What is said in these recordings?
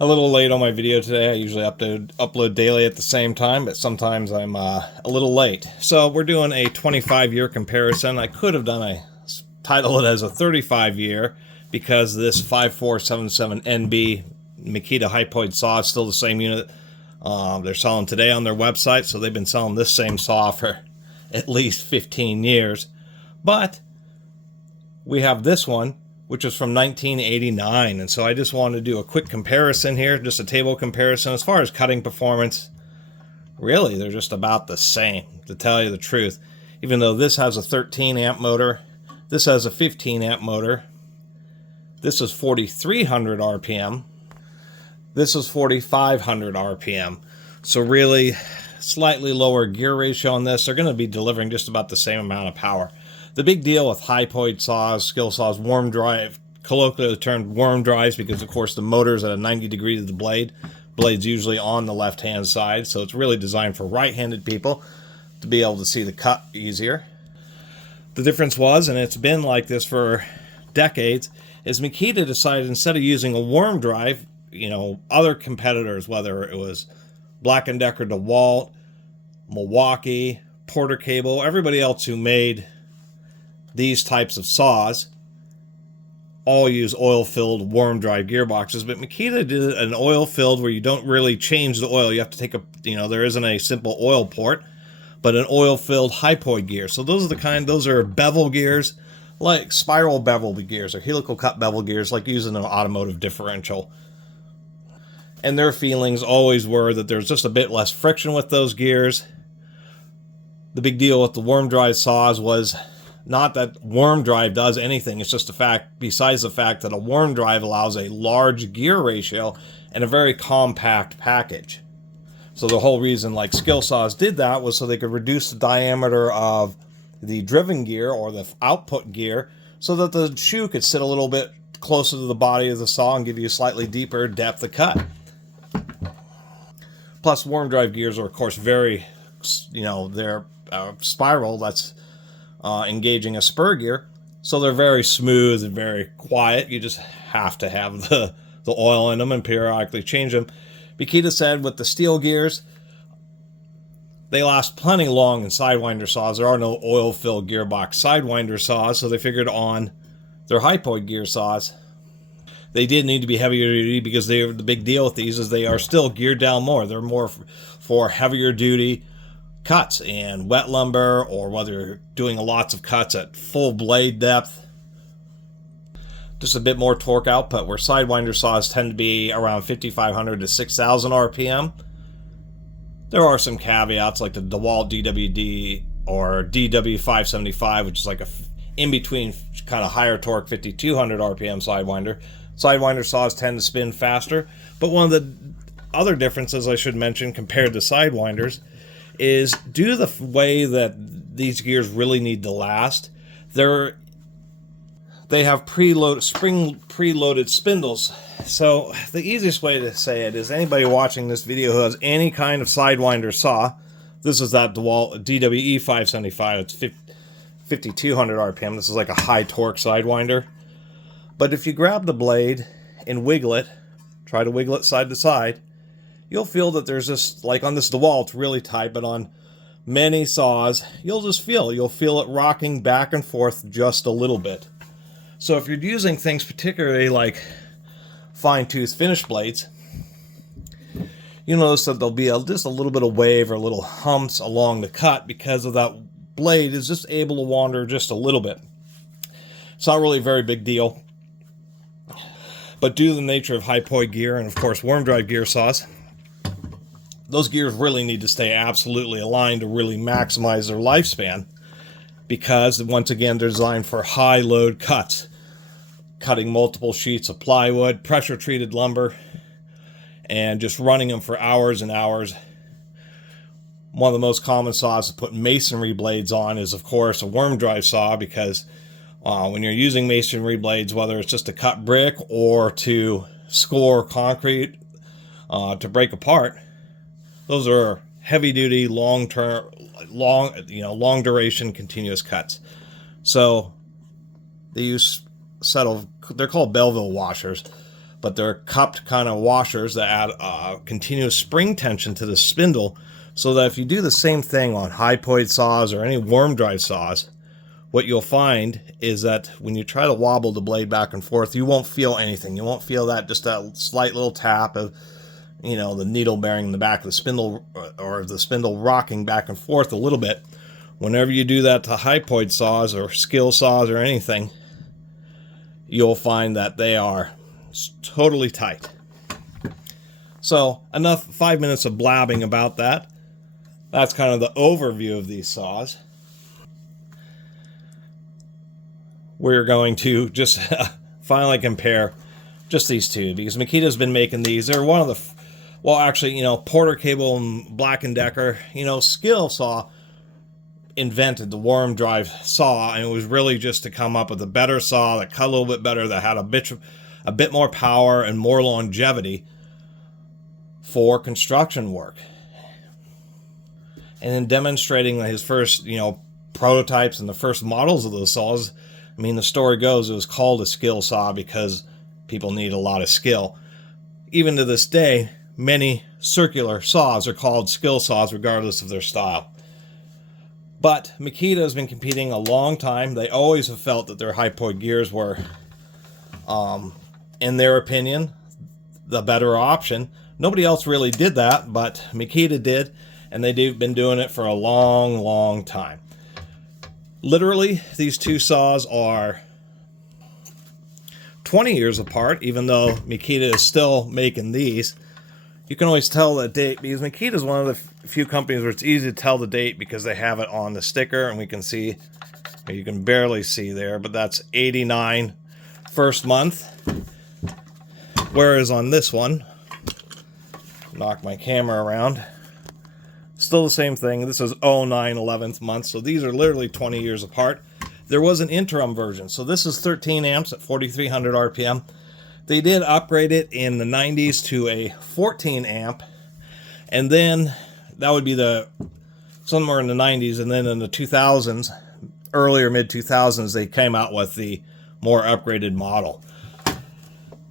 A little late on my video today. I usually upload daily at the same time, but sometimes I'm a little late. So we're doing a 25-year comparison. I could have done title it as a 35-year because this 5477NB Makita Hypoid saw is still the same unit they're selling today on their website. So they've been selling this same saw for at least 15 years. But we have this one, which is from 1989, and so I just wanted to do a quick comparison here, just a table comparison. As far as cutting performance, really, they're just about the same, to tell you the truth. Even though this has a 13 amp motor, this has a 15 amp motor, this is 4,300 RPM, this is 4,500 RPM. So really, slightly lower gear ratio on this. They're going to be delivering just about the same amount of power. The big deal with Hypoid saws, skill saws, worm drive, colloquially termed worm drives, because of course the motor's at a 90 degree to the blade. Blade's usually on the left-hand side, so it's really designed for right-handed people to be able to see the cut easier. The difference was, and it's been like this for decades, is Makita decided instead of using a worm drive, you know, other competitors, whether it was Black & Decker, DeWalt, Milwaukee, Porter Cable, everybody else who made these types of saws all use oil-filled worm drive gearboxes, but Makita did an oil-filled where you don't really change the oil. You have to take there isn't a simple oil port, but an oil-filled Hypoid gear. So those are bevel gears, like spiral bevel gears or helical cut bevel gears, like using an automotive differential. And their feelings always were that there's just a bit less friction with those gears. The big deal with the worm drive saws was not that worm drive does anything, it's just the fact, besides the fact that a worm drive allows a large gear ratio and a very compact package. So the whole reason like skill saws did that was so they could reduce the diameter of the driven gear or the output gear so that the shoe could sit a little bit closer to the body of the saw and give you a slightly deeper depth of cut. Plus worm drive gears are of course very, they're spiral, that's engaging a spur gear, so they're very smooth and very quiet. You just have to have the oil in them and periodically change them. Makita said with the steel gears, they last plenty long in Sidewinder saws. There are no oil-filled gearbox Sidewinder saws, so they figured on their Hypoid gear saws. They did need to be heavier duty because the big deal with these is they are still geared down more. They're more for heavier duty cuts and wet lumber, or whether you're doing lots of cuts at full blade depth. Just a bit more torque output, where Sidewinder saws tend to be around 5,500 to 6,000 RPM. There are some caveats like the DeWalt DWD or DW575, which is like a in-between kind of higher torque 5,200 RPM Sidewinder. Sidewinder saws tend to spin faster, but one of the other differences I should mention compared to Sidewinders is due to the way that these gears really need to last, they have preloaded spindles. So the easiest way to say it is anybody watching this video who has any kind of Sidewinder saw, this is that DeWalt DWE 575, it's 5,200 RPM. This is like a high torque Sidewinder. But if you grab the blade and wiggle it, try to wiggle it side to side, you'll feel that there's just, like on this DeWalt, it's really tight, but on many saws, you'll feel it rocking back and forth just a little bit. So if you're using things particularly like fine-tooth finish blades, you notice that there'll be just a little bit of wave or little humps along the cut because of that blade is just able to wander just a little bit. It's not really a very big deal. But due to the nature of Hypoid gear and of course worm drive gear saws, those gears really need to stay absolutely aligned to really maximize their lifespan, because once again they're designed for high load cuts, cutting multiple sheets of plywood, pressure treated lumber, and just running them for hours and hours. One of the most common saws to put masonry blades on is of course a worm drive saw, because when you're using masonry blades, whether it's just to cut brick or to score concrete to break apart, those are heavy-duty, long duration, continuous cuts. So they use they're called Belleville washers, but they're cupped kind of washers that add continuous spring tension to the spindle, so that if you do the same thing on Hypoid saws or any worm drive saws, what you'll find is that when you try to wobble the blade back and forth, you won't feel anything. You won't feel that, just that slight little tap of, you know, the needle bearing in the back of the spindle, or the spindle rocking back and forth a little bit. Whenever you do that to Hypoid saws or skill saws or anything, you'll find that they are totally tight. So enough 5 minutes of blabbing about that. That's kind of the overview of these saws. We're going to just finally compare just these two, because Makita's been making these. They're one of the, well, actually, you know, Porter Cable and Black & Decker, you know, Skill Saw invented the worm drive saw, and it was really just to come up with a better saw that cut a little bit better, that had a bit more power and more longevity for construction work. And in demonstrating his first, you know, prototypes and the first models of those saws, I mean, the story goes it was called a skill saw because people need a lot of skill. Even to this day, many circular saws are called skill saws regardless of their style. But Makita has been competing a long time. They always have felt that their Hypoid gears were, in their opinion, the better option. Nobody else really did that, but Makita did, and they've been doing it for a long, long time. Literally, these two saws are 20 years apart, even though Makita is still making these. You can always tell the date, because Makita is one of the few companies where it's easy to tell the date because they have it on the sticker, and we can see, you can barely see there, but that's 89 first month. Whereas on this one, knock my camera around, still the same thing. This is 09 11th month, so these are literally 20 years apart. There was an interim version, so this is 13 amps at 4,300 RPM. They did upgrade it in the 90s to a 14 amp, and then that would be the somewhere in the 90s, and then in the 2000s, earlier mid 2000s, they came out with the more upgraded model.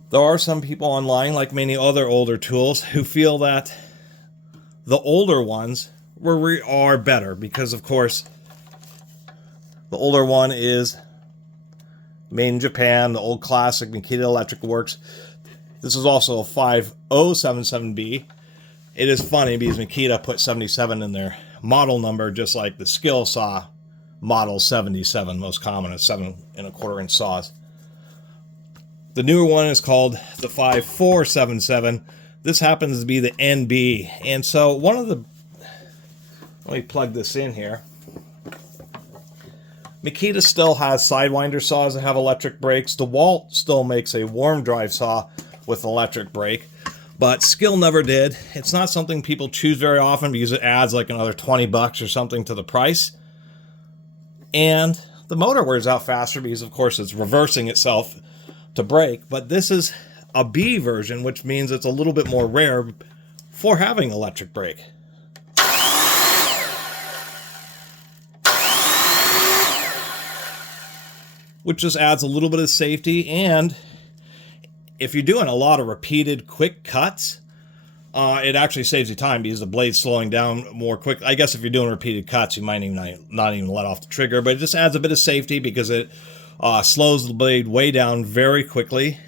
There are some people online, like many other older tools, who feel that the older ones are better because, of course, the older one is made in Japan, the old classic Makita Electric Works. This is also a 5077B. It is funny because Makita put 77 in their model number, just like the skill saw model 77, most common is 7 1/4 inch saws. The newer one is called the 5477. This happens to be the NB. And so one of the, let me plug this in here. Makita still has Sidewinder saws that have electric brakes. DeWalt still makes a warm drive saw with electric brake, but Skill never did. It's not something people choose very often because it adds like another 20 bucks or something to the price. And the motor wears out faster because, of course, it's reversing itself to brake. But this is a B version, which means it's a little bit more rare for having electric brake. Which just adds a little bit of safety, and if you're doing a lot of repeated quick cuts, it actually saves you time because the blade's slowing down more quick. I guess if you're doing repeated cuts, you might not even let off the trigger, but it just adds a bit of safety because it slows the blade way down very quickly.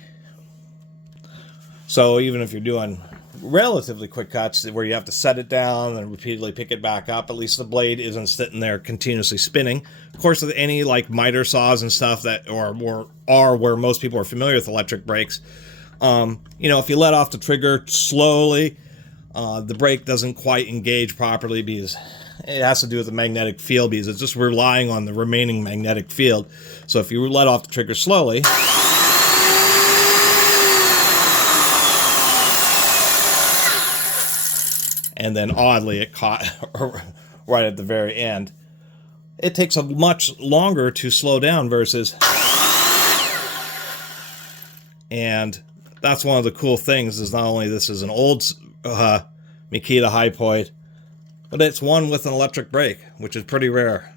So even if you're doing relatively quick cuts where you have to set it down and repeatedly pick it back up, at least the blade isn't sitting there continuously spinning. Of course, with any like miter saws and stuff that are where most people are familiar with electric brakes, you know, if you let off the trigger slowly, the brake doesn't quite engage properly because it has to do with the magnetic field, because it's just relying on the remaining magnetic field. So if you let off the trigger slowly, and then oddly it caught right at the very end, it takes a much longer to slow down versus, and that's one of the cool things is not only this is an old Makita Hypoid, but it's one with an electric brake, which is pretty rare.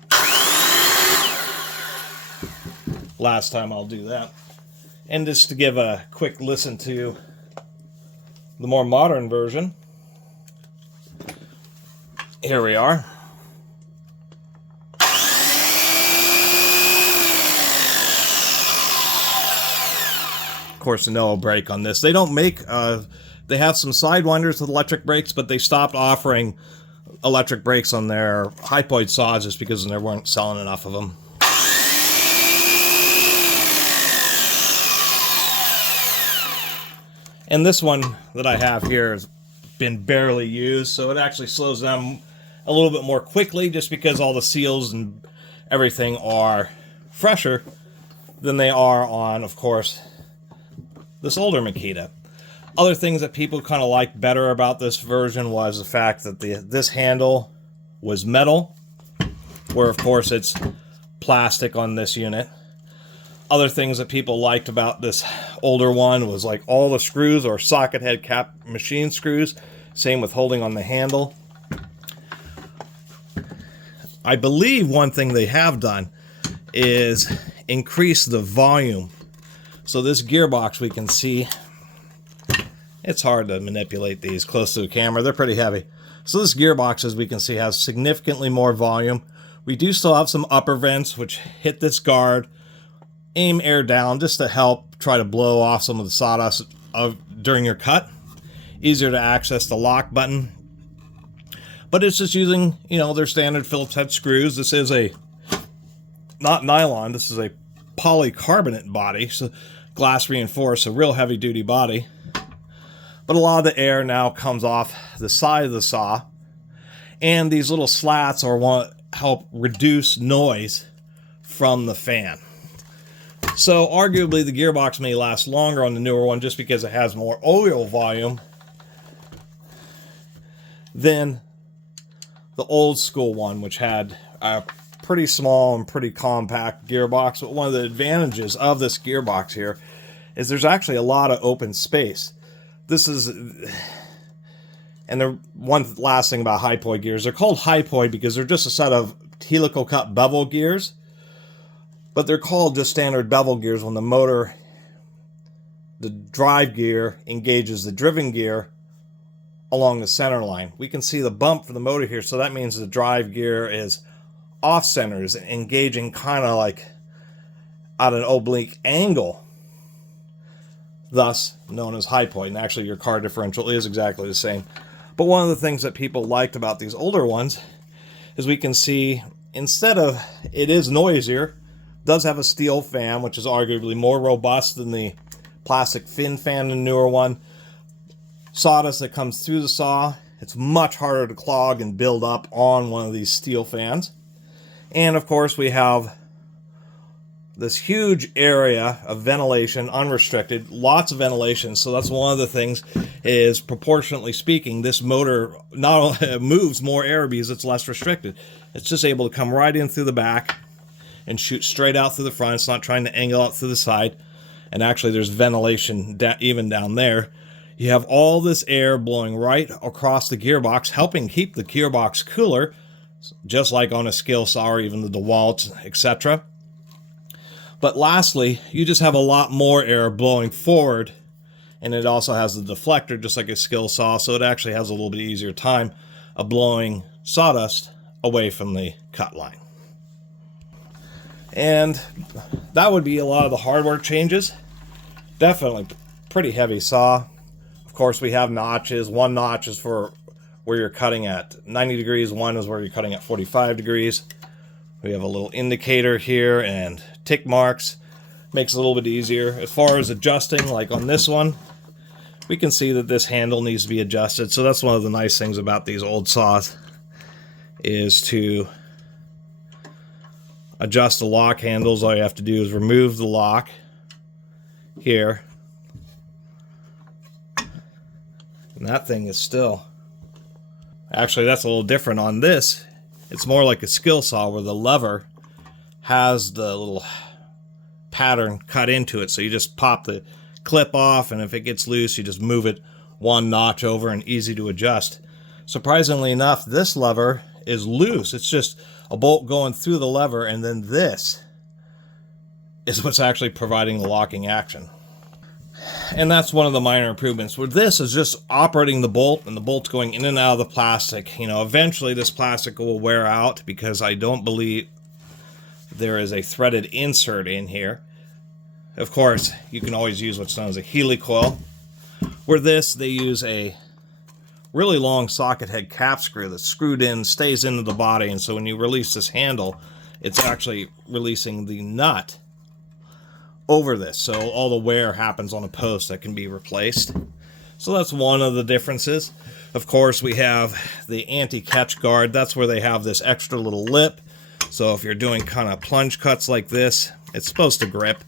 Last time I'll do that. And just to give a quick listen to the more modern version, here we are. Of course, no brake on this. They don't make, they have some sidewinders with electric brakes, but they stopped offering electric brakes on their Hypoid saws just because they weren't selling enough of them. And this one that I have here has been barely used, so it actually slows down a little bit more quickly just because all the seals and everything are fresher than they are on, of course, this older Makita. Other things that people kind of liked better about this version was the fact that this handle was metal, where of course it's plastic on this unit. Other things that people liked about this older one was like all the screws or socket head cap machine screws. Same with holding on the handle. I believe one thing they have done is increase the volume. So this gearbox, we can see, it's hard to manipulate these close to the camera. They're pretty heavy. So this gearbox, as we can see, has significantly more volume. We do still have some upper vents which hit this guard, aim air down just to help try to blow off some of the sawdust during your cut. Easier to access the lock button. But it's just using, you know, their standard Phillips head screws. This is a, not nylon, this is a polycarbonate body, so glass reinforced, a real heavy duty body. But a lot of the air now comes off the side of the saw. And these little slats are what help reduce noise from the fan. So arguably the gearbox may last longer on the newer one just because it has more oil volume than the old school one, which had a pretty small and pretty compact gearbox. But one of the advantages of this gearbox here is there's actually a lot of open space. This is, and the one last thing about Hypoid gears, they're called Hypoid because they're just a set of helical cut bevel gears. But they're called just standard bevel gears when the motor, the drive gear, engages the driven gear along the center line. We can see the bump for the motor here, so that means the drive gear is off-center, is engaging kind of like at an oblique angle, thus known as Hypoid. And actually your car differential is exactly the same. But one of the things that people liked about these older ones is we can see, instead of, it is noisier, does have a steel fan, which is arguably more robust than the plastic fin fan in the newer one. Sawdust that comes through the saw, it's much harder to clog and build up on one of these steel fans. And of course we have this huge area of ventilation, unrestricted, lots of ventilation. So that's one of the things is, proportionately speaking, this motor not only moves more air because it's less restricted. It's just able to come right in through the back and shoot straight out through the front. It's not trying to angle out through the side. And actually there's ventilation even down there. You have all this air blowing right across the gearbox, helping keep the gearbox cooler, just like on a skill saw or even the DeWalt, etc. But lastly, you just have a lot more air blowing forward, and it also has the deflector just like a skill saw, so it actually has a little bit easier time of blowing sawdust away from the cut line. And that would be a lot of the hardware changes. Definitely pretty heavy saw. Of course, we have notches. One notch is for where you're cutting at 90 degrees. One is where you're cutting at 45 degrees. We have a little indicator here and tick marks. Makes it a little bit easier. As far as adjusting, like on this one, we can see that this handle needs to be adjusted. So that's one of the nice things about these old saws, is to adjust the lock handles. All you have to do is remove the lock here, and that thing is still, actually that's a little different on this. It's more like a skill saw where the lever has the little pattern cut into it, so you just pop the clip off, and if it gets loose you just move it one notch over, and easy to adjust. Surprisingly enough, this lever is loose. It's just a bolt going through the lever, and then this is what's actually providing the locking action. And that's one of the minor improvements. With this is just operating the bolt, and the bolt's going in and out of the plastic. You know, eventually this plastic will wear out because I don't believe there is a threaded insert in here. Of course, you can always use what's known as a helicoil. Where this, they use a really long socket head cap screw that's screwed in, stays into the body, and so when you release this handle, it's actually releasing the nut over this, so all the wear happens on a post that can be replaced. So that's one of the differences. Of course, we have the anti-catch guard. That's where they have this extra little lip, so if you're doing kind of plunge cuts like this, it's supposed to grip.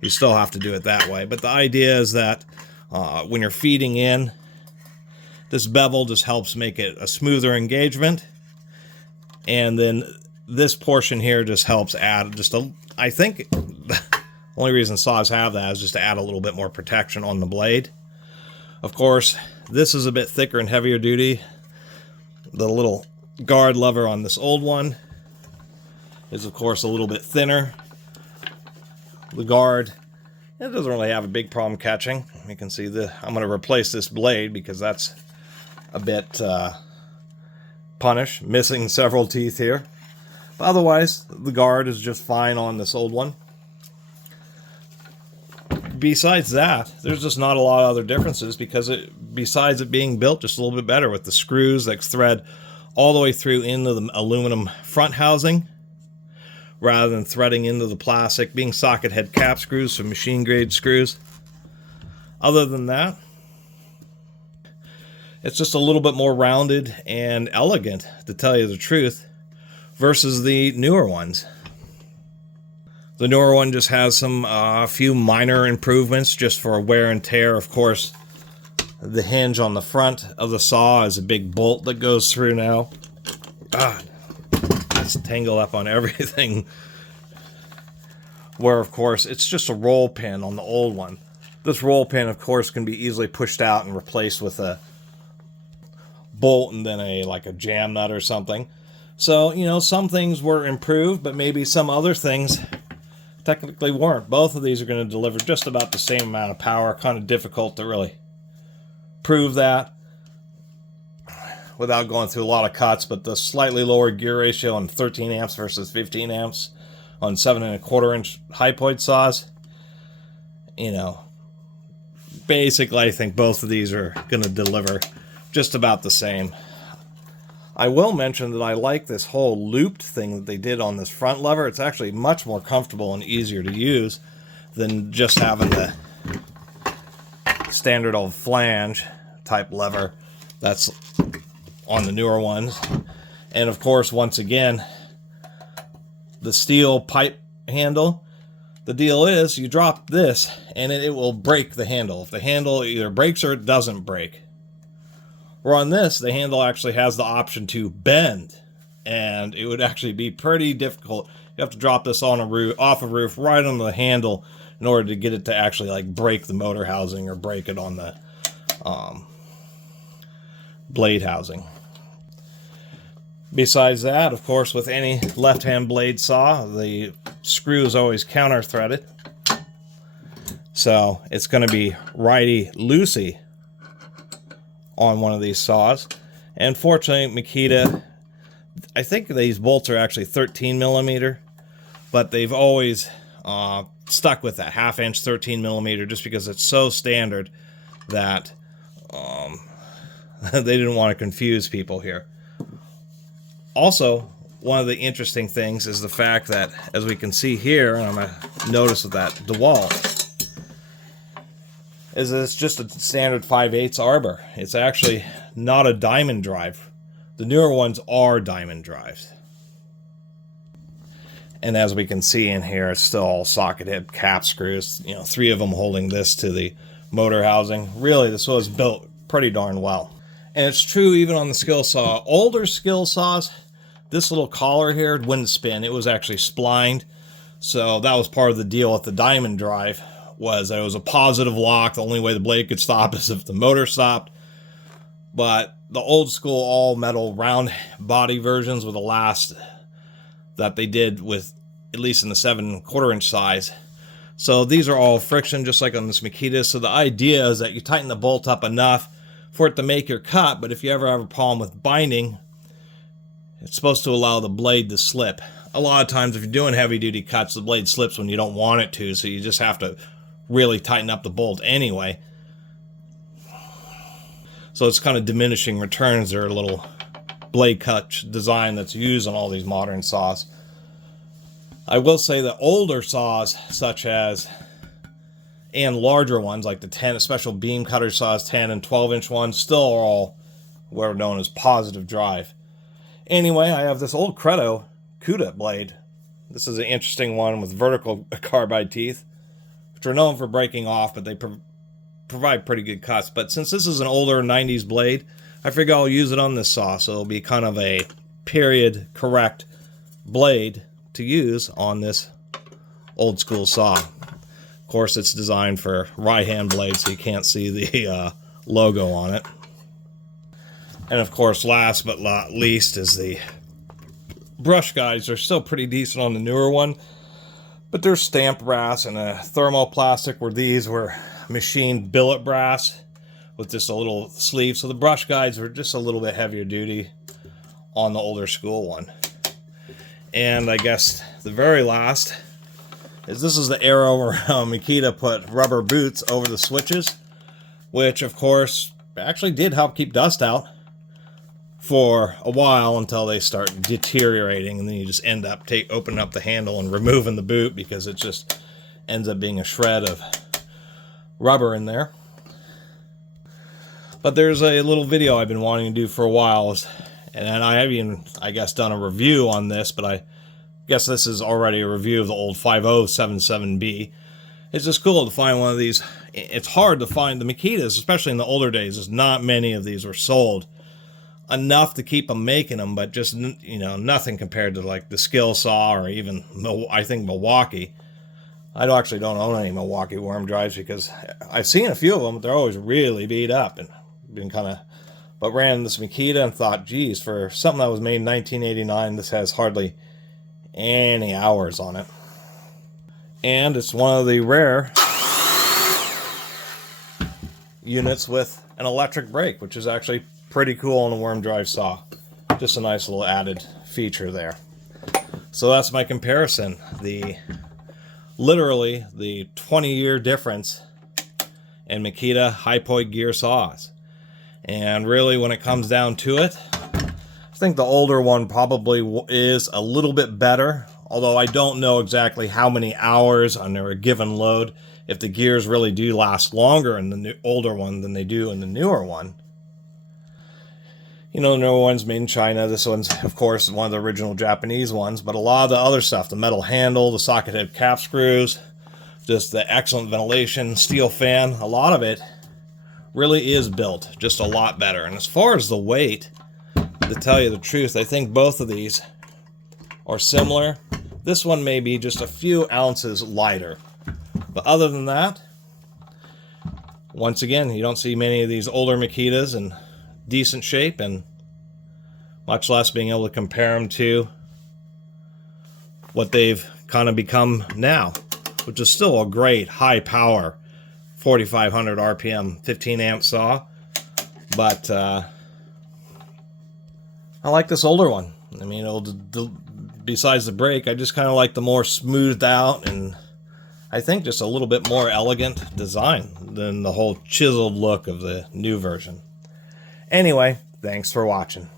You still have to do it that way, but the idea is that when you're feeding in, this bevel just helps make it a smoother engagement, and then this portion here just helps add just a, I think the only reason saws have that is just to add a little bit more protection on the blade. Of course, this is a bit thicker and heavier duty. The little guard lever on this old one is, of course, a little bit thinner. The guard, it doesn't really have a big problem catching. You can see I'm going to replace this blade because that's a bit punished, missing several teeth here. But otherwise, the guard is just fine on this old one. Besides that, there's just not a lot of other differences because besides it being built just a little bit better with the screws that thread all the way through into the aluminum front housing rather than threading into the plastic, being socket head cap screws, so machine grade screws. Other than that, it's just a little bit more rounded and elegant, to tell you the truth, versus the newer ones. The newer one just has some few minor improvements just for wear and tear. Of course, the hinge on the front of the saw is a big bolt that goes through now. God, it's tangled up on everything. Where, of course, it's just a roll pin on the old one. This roll pin, of course, can be easily pushed out and replaced with a bolt and then like a jam nut or something. So, you know, some things were improved, but maybe some other things technically weren't. Both of these are going to deliver just about the same amount of power. Kind of difficult to really prove that without going through a lot of cuts, but the slightly lower gear ratio on 13 amps versus 15 amps on 7¼ inch Hypoid saws, you know, basically I think both of these are going to deliver just about the same. I will mention that I like this whole looped thing that they did on this front lever. It's actually much more comfortable and easier to use than just having the standard old flange type lever that's on the newer ones. And of course, once again, the steel pipe handle, the deal is you drop this and it will break the handle. If the handle either breaks or it doesn't break. Where on this, the handle actually has the option to bend, and it would actually be pretty difficult. You have to drop this on a roof, off a roof, right on the handle, in order to get it to actually like break the motor housing or break it on the blade housing. Besides that, of course, with any left-hand blade saw, the screw is always counter-threaded, so it's going to be righty-loosey on one of these saws. And fortunately, Makita, I think these bolts are actually 13 millimeter, but they've always stuck with that half-inch 13 millimeter just because it's so standard that they didn't want to confuse people here. Also, one of the interesting things is the fact that, as we can see here, and I'm going to notice with that DeWalt, is that it's just a standard 5/8 arbor. It's actually not a diamond drive. The newer ones are diamond drives. And as we can see in here, it's still all socket head cap screws. You know, 3 of them holding this to the motor housing. Really, this was built pretty darn well. And it's true even on the skill saw. Older skill saws, this little collar here wouldn't spin. It was actually splined. So that was part of the deal with the diamond drive, was that it was a positive lock. The only way the blade could stop is if the motor stopped. But the old school all metal round body versions were the last that they did with, at least in the 7¼ inch size. So these are all friction, just like on this Makita. So the idea is that you tighten the bolt up enough for it to make your cut, but if you ever have a problem with binding, it's supposed to allow the blade to slip. A lot of times if you're doing heavy duty cuts, the blade slips when you don't want it to, so you just have to really tighten up the bolt anyway. So it's kind of diminishing returns. There are a little blade cut design that's used on all these modern saws. I will say that older saws, such as, and larger ones like the 10 special beam cutter saws, 10 and 12-inch ones, still are all what are known as positive drive. Anyway, I have this old Credo Cuda blade. This is an interesting one with vertical carbide teeth, which are known for breaking off, but they provide pretty good cuts. But since this is an older 90s blade, I figure I'll use it on this saw, so it'll be kind of a period correct blade to use on this old school saw. Of course, it's designed for right hand blades, so you can't see the logo on it. And of course, last but not least is the brush guides. They're still pretty decent on the newer one, but they're stamped brass and a thermoplastic, where these were machined billet brass with just a little sleeve. So the brush guides were just a little bit heavier duty on the older school one. And I guess the very last is this is the era where Makita put rubber boots over the switches, which of course actually did help keep dust out for a while until they start deteriorating, and then you just end up opening up the handle and removing the boot because it just ends up being a shred of rubber in there. But there's a little video I've been wanting to do for a while, and I have even, I guess, done a review on this, but I guess this is already a review of the old 5077B. It's just cool to find one of these. It's hard to find the Makitas, especially in the older days. There's not many of these were sold. Enough to keep them making them, but just, you know, nothing compared to like the Skill Saw or even, I think, Milwaukee. I actually don't own any Milwaukee worm drives because I've seen a few of them, but they're always really beat up and been kind of, but ran this Makita and thought, geez, for something that was made in 1989, this has hardly any hours on it. And it's one of the rare units with an electric brake, which is actually pretty cool on a worm drive saw. Just a nice little added feature there. So that's my comparison. Literally the 20-year difference in Makita Hypoid gear saws. And really, when it comes down to it, I think the older one probably is a little bit better, although I don't know exactly how many hours under a given load, if the gears really do last longer in the older one than they do in the newer one. You know, the newer one's made in China. This one's, of course, one of the original Japanese ones, but a lot of the other stuff, the metal handle, the socket head cap screws, just the excellent ventilation, steel fan, a lot of it really is built just a lot better. And as far as the weight, to tell you the truth, I think both of these are similar. This one may be just a few ounces lighter. But other than that, once again, you don't see many of these older Makitas in decent shape, and much less being able to compare them to what they've kind of become now, which is still a great high power 4500 RPM 15 amp saw. But I like this older one. I mean, besides the brake, I just kind of like the more smoothed out and I think just a little bit more elegant design than the whole chiseled look of the new version. Anyway, thanks for watching.